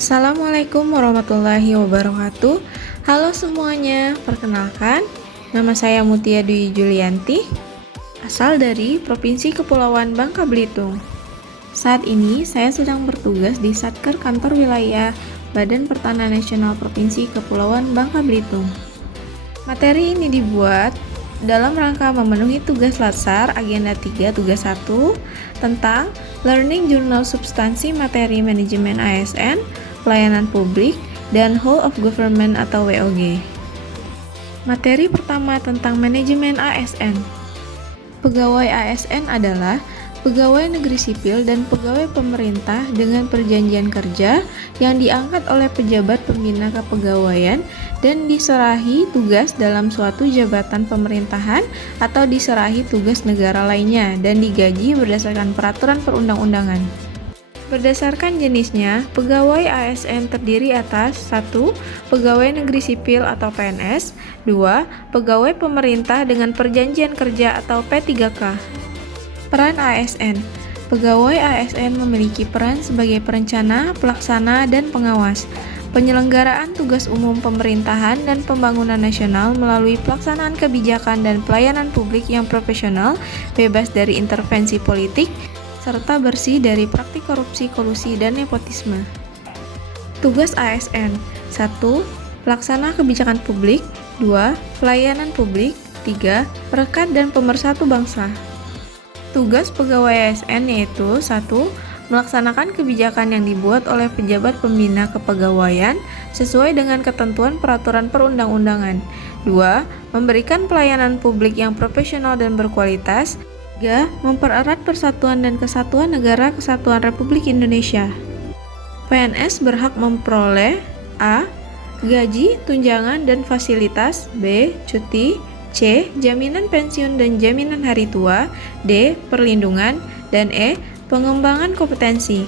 Assalamualaikum warahmatullahi wabarakatuh. Halo semuanya, perkenalkan, nama saya Mutia Dwi Julianti, asal dari Provinsi Kepulauan Bangka Belitung. Saat ini saya sedang bertugas di Satker Kantor Wilayah Badan Pertanahan Nasional Provinsi Kepulauan Bangka Belitung. Materi ini dibuat dalam rangka memenuhi tugas Latsar Agenda 3 Tugas 1 tentang Learning Journal Substansi Materi Manajemen ASN, Pelayanan Publik, dan Whole of Government atau WOG. Materi pertama tentang manajemen ASN. Pegawai ASN adalah pegawai negeri sipil dan pegawai pemerintah dengan perjanjian kerja yang diangkat oleh pejabat pembina kepegawaian dan diserahi tugas dalam suatu jabatan pemerintahan atau diserahi tugas negara lainnya dan digaji berdasarkan peraturan perundang-undangan. Berdasarkan jenisnya, pegawai ASN terdiri atas 1. Pegawai negeri sipil atau PNS, 2. Pegawai pemerintah dengan perjanjian kerja atau P3K. Peran ASN. Pegawai ASN memiliki peran sebagai perencana, pelaksana, dan pengawas. Penyelenggaraan tugas umum pemerintahan dan pembangunan nasional melalui pelaksanaan kebijakan dan pelayanan publik yang profesional, bebas dari intervensi politik, serta bersih dari praktik korupsi, kolusi, dan nepotisme. Tugas ASN. 1. Pelaksana kebijakan publik, 2. Pelayanan publik, 3. Perekat dan pemersatu bangsa. Tugas pegawai ASN yaitu 1. Melaksanakan kebijakan yang dibuat oleh pejabat pembina kepegawaian sesuai dengan ketentuan peraturan perundang-undangan. 2. Memberikan pelayanan publik yang profesional dan berkualitas. 3. Mempererat persatuan dan kesatuan negara Kesatuan Republik Indonesia. PNS berhak memperoleh A. Gaji, tunjangan, dan fasilitas. B. Cuti. C. Jaminan pensiun dan jaminan hari tua. D. Perlindungan. Dan E. Pengembangan kompetensi.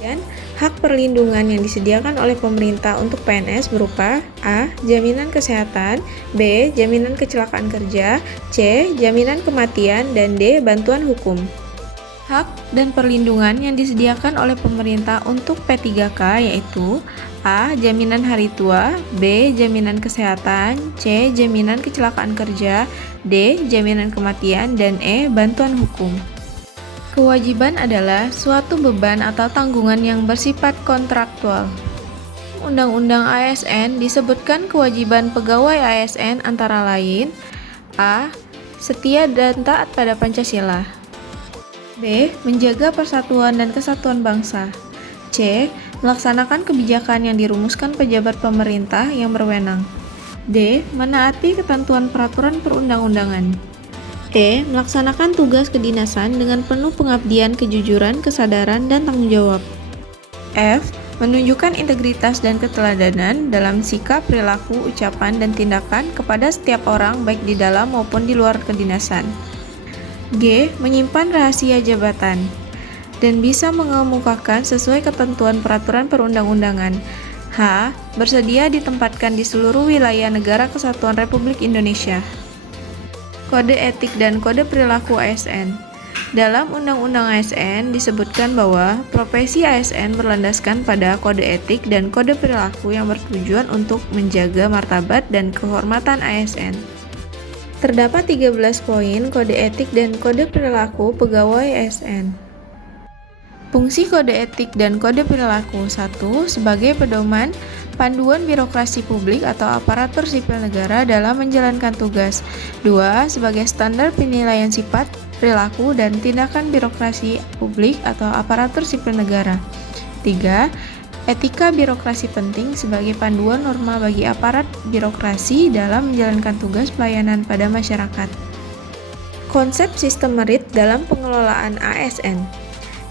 Dan hak perlindungan yang disediakan oleh pemerintah untuk PNS berupa A. Jaminan kesehatan. B. Jaminan kecelakaan kerja. C. Jaminan kematian. Dan D. Bantuan hukum. Hak dan perlindungan yang disediakan oleh pemerintah untuk P3K yaitu A. Jaminan hari tua. B. Jaminan kesehatan. C. Jaminan kecelakaan kerja. D. Jaminan kematian. Dan E. Bantuan hukum. Kewajiban adalah suatu beban atau tanggungan yang bersifat kontraktual. Undang-Undang ASN disebutkan kewajiban pegawai ASN antara lain A. Setia dan taat pada Pancasila. B. Menjaga persatuan dan kesatuan bangsa. C. Melaksanakan kebijakan yang dirumuskan pejabat pemerintah yang berwenang. D. Menaati ketentuan peraturan perundang-undangan. E. Melaksanakan tugas kedinasan dengan penuh pengabdian, kejujuran, kesadaran, dan tanggung jawab. F. Menunjukkan integritas dan keteladanan dalam sikap, perilaku, ucapan, dan tindakan kepada setiap orang baik di dalam maupun di luar kedinasan. G. Menyimpan rahasia jabatan dan bisa mengemukakan sesuai ketentuan peraturan perundang-undangan. H. Bersedia ditempatkan di seluruh wilayah negara Kesatuan Republik Indonesia. Kode etik dan kode perilaku ASN. Dalam Undang-Undang ASN disebutkan bahwa profesi ASN berlandaskan pada kode etik dan kode perilaku yang bertujuan untuk menjaga martabat dan kehormatan ASN. Terdapat 13 poin kode etik dan kode perilaku pegawai ASN. Fungsi kode etik dan kode perilaku. 1. Sebagai pedoman panduan birokrasi publik atau aparatur sipil negara dalam menjalankan tugas. 2. Sebagai standar penilaian sifat, perilaku, dan tindakan birokrasi publik atau aparatur sipil negara. 3. Etika birokrasi penting sebagai panduan norma bagi aparat birokrasi dalam menjalankan tugas pelayanan pada masyarakat. Konsep sistem merit dalam pengelolaan ASN.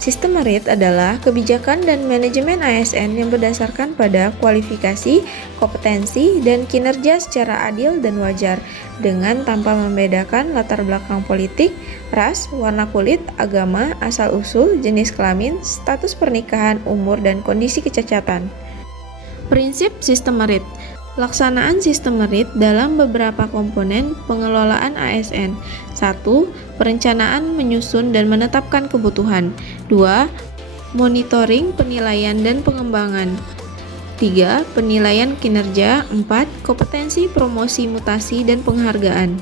Sistem merit adalah kebijakan dan manajemen ASN yang berdasarkan pada kualifikasi, kompetensi, dan kinerja secara adil dan wajar, dengan tanpa membedakan latar belakang politik, ras, warna kulit, agama, asal-usul, jenis kelamin, status pernikahan, umur, dan kondisi kecacatan. Prinsip sistem merit. Pelaksanaan sistem merit dalam beberapa komponen pengelolaan ASN. 1. Perencanaan, menyusun, dan menetapkan kebutuhan. 2. Monitoring, penilaian, dan pengembangan. 3. Penilaian kinerja. 4. Kompetensi, promosi, mutasi, dan penghargaan.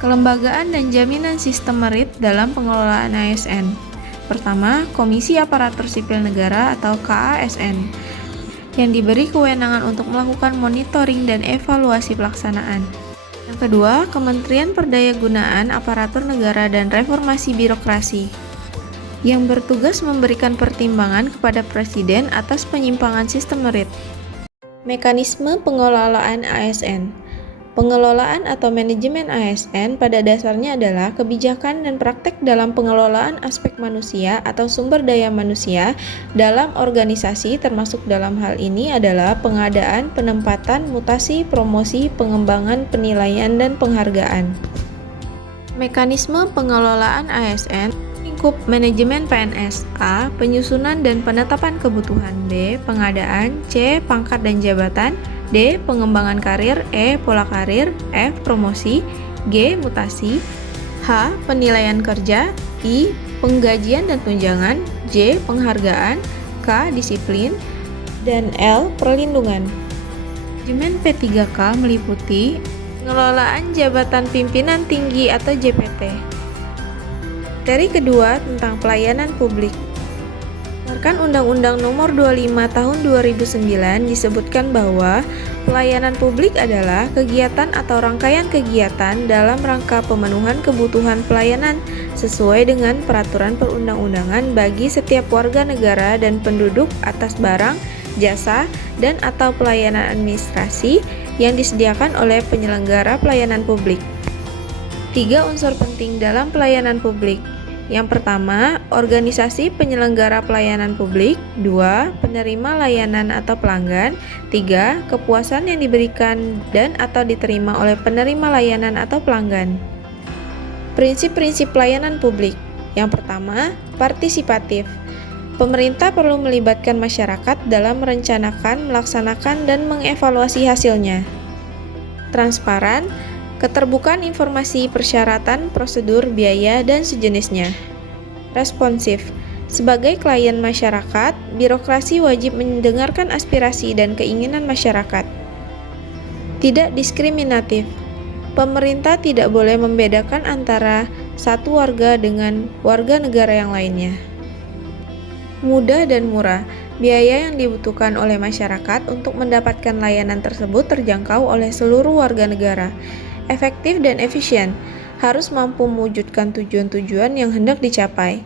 Kelembagaan dan jaminan sistem merit dalam pengelolaan ASN. Pertama, Komisi Aparatur Sipil Negara atau KASN yang diberi kewenangan untuk melakukan monitoring dan evaluasi pelaksanaan. Yang kedua, Kementerian Perdayagunaan Aparatur Negara dan Reformasi Birokrasi yang bertugas memberikan pertimbangan kepada Presiden atas penyimpangan sistem merit. Mekanisme pengelolaan ASN. Pengelolaan atau manajemen ASN pada dasarnya adalah kebijakan dan praktek dalam pengelolaan aspek manusia atau sumber daya manusia dalam organisasi, termasuk dalam hal ini adalah pengadaan, penempatan, mutasi, promosi, pengembangan, penilaian, dan penghargaan. Mekanisme pengelolaan ASN lingkup manajemen PNS. A. Penyusunan dan penetapan kebutuhan. B. Pengadaan. C. Pangkat dan jabatan. D. Pengembangan karir. E. Pola karir. F. Promosi. G. Mutasi. H. Penilaian kerja. I. Penggajian dan tunjangan. J. Penghargaan. K. Disiplin. Dan L. Perlindungan. Manajemen P3K meliputi pengelolaan jabatan pimpinan tinggi atau JPT. Materi kedua tentang pelayanan publik. Berdasarkan Undang-Undang Nomor 25 Tahun 2009 disebutkan bahwa pelayanan publik adalah kegiatan atau rangkaian kegiatan dalam rangka pemenuhan kebutuhan pelayanan sesuai dengan peraturan perundang-undangan bagi setiap warga negara dan penduduk atas barang, jasa, dan atau pelayanan administrasi yang disediakan oleh penyelenggara pelayanan publik. 3 unsur penting dalam pelayanan publik. Yang pertama, organisasi penyelenggara pelayanan publik. 2. Penerima layanan atau pelanggan. 3. Kepuasan yang diberikan dan atau diterima oleh penerima layanan atau pelanggan. Prinsip-prinsip pelayanan publik. Yang pertama, partisipatif. Pemerintah perlu melibatkan masyarakat dalam merencanakan, melaksanakan, dan mengevaluasi hasilnya. Transparan. Keterbukaan informasi, persyaratan, prosedur, biaya, dan sejenisnya. Responsif. Sebagai klien masyarakat, birokrasi wajib mendengarkan aspirasi dan keinginan masyarakat. Tidak diskriminatif. Pemerintah tidak boleh membedakan antara satu warga dengan warga negara yang lainnya. Mudah dan murah. Biaya yang dibutuhkan oleh masyarakat untuk mendapatkan layanan tersebut terjangkau oleh seluruh warga negara. Efektif dan efisien, harus mampu mewujudkan tujuan-tujuan yang hendak dicapai.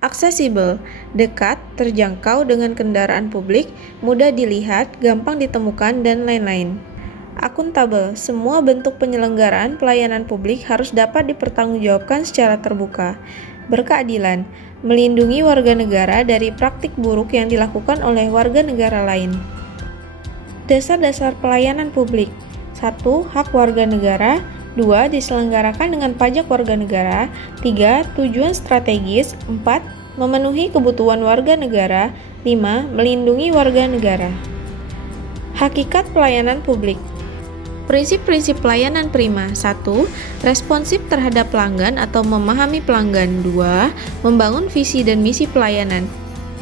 Aksesibel, dekat, terjangkau dengan kendaraan publik, mudah dilihat, gampang ditemukan, dan lain-lain. Akuntabel, semua bentuk penyelenggaraan pelayanan publik harus dapat dipertanggungjawabkan secara terbuka. Berkeadilan, melindungi warga negara dari praktik buruk yang dilakukan oleh warga negara lain. Dasar-dasar pelayanan publik. 1. Hak warga negara. 2. Diselenggarakan dengan pajak warga negara. 3. Tujuan strategis. 4. Memenuhi kebutuhan warga negara. 5. Melindungi warga negara. Hakikat pelayanan publik. Prinsip-prinsip pelayanan prima. 1. Responsif terhadap pelanggan atau memahami pelanggan. 2. Membangun visi dan misi pelayanan.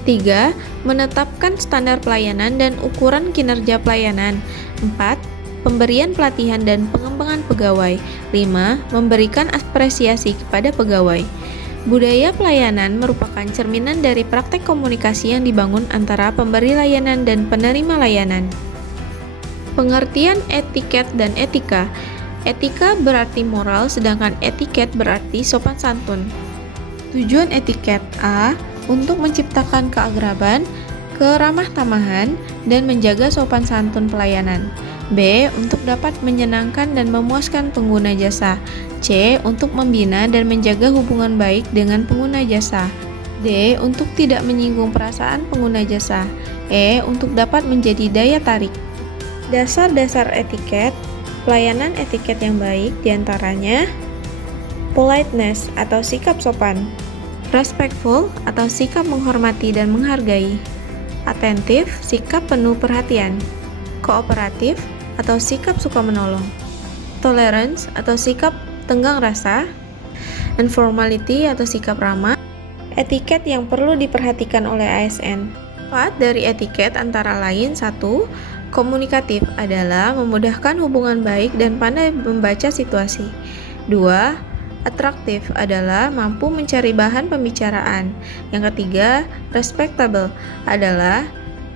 3. Menetapkan standar pelayanan dan ukuran kinerja pelayanan. 4. Pemberian pelatihan dan pengembangan pegawai. 5. Memberikan apresiasi kepada pegawai. Budaya pelayanan merupakan cerminan dari praktek komunikasi yang dibangun antara pemberi layanan dan penerima layanan. Pengertian etiket dan etika. Etika berarti moral, sedangkan etiket berarti sopan santun. Tujuan etiket. A. Untuk menciptakan keagraban, keramah tamahan, dan menjaga sopan santun pelayanan. B. Untuk dapat menyenangkan dan memuaskan pengguna jasa. C. Untuk membina dan menjaga hubungan baik dengan pengguna jasa. D. Untuk tidak menyinggung perasaan pengguna jasa. E. Untuk dapat menjadi daya tarik. Dasar-dasar etiket. Pelayanan etiket yang baik diantaranya politeness atau sikap sopan, respectful atau sikap menghormati dan menghargai, attentive, sikap penuh perhatian, kooperatif atau sikap suka menolong, tolerance atau sikap tenggang rasa, informality atau sikap ramah. Etiket yang perlu diperhatikan oleh ASN. Manfaat dari etiket antara lain: 1. Komunikatif adalah memudahkan hubungan baik dan pandai membaca situasi. 2. Atraktif adalah mampu mencari bahan pembicaraan. Yang ketiga, respectable adalah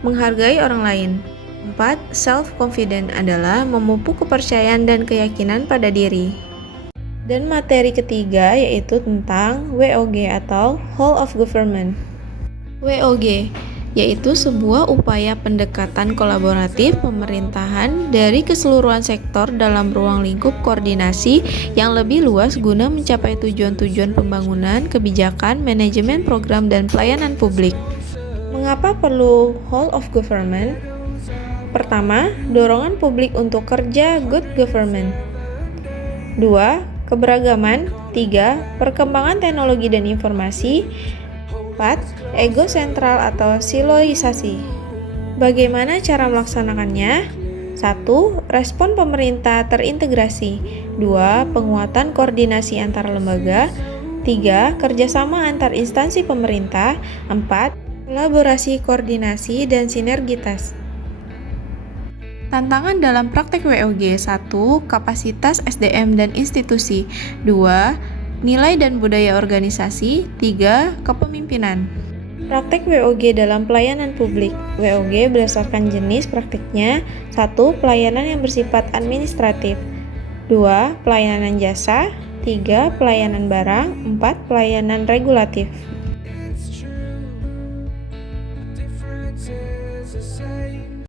menghargai orang lain. 4. Self-confident adalah memupuk kepercayaan dan keyakinan pada diri. Dan materi ketiga yaitu tentang WOG atau Whole of Government. WOG yaitu sebuah upaya pendekatan kolaboratif pemerintahan dari keseluruhan sektor dalam ruang lingkup koordinasi yang lebih luas guna mencapai tujuan-tujuan pembangunan, kebijakan, manajemen program, dan pelayanan publik. Mengapa perlu whole of government? Pertama, dorongan publik untuk kerja good government. 2. Keberagaman. 3. Perkembangan teknologi dan informasi. 4. Ego sentral atau siloisasi. Bagaimana cara melaksanakannya? 1. Respon pemerintah terintegrasi. 2. Penguatan koordinasi antar lembaga. 3. Kerjasama antar instansi pemerintah. 4. Kolaborasi, koordinasi, dan sinergitas. Tantangan dalam praktek WOG: 1. Kapasitas SDM dan institusi. 2. Nilai dan budaya organisasi. 3. Kepemimpinan. Praktek WOG dalam pelayanan publik. WOG berdasarkan jenis praktiknya. 1. Pelayanan yang bersifat administratif. 2. Pelayanan jasa. 3. Pelayanan barang. 4. Pelayanan regulatif.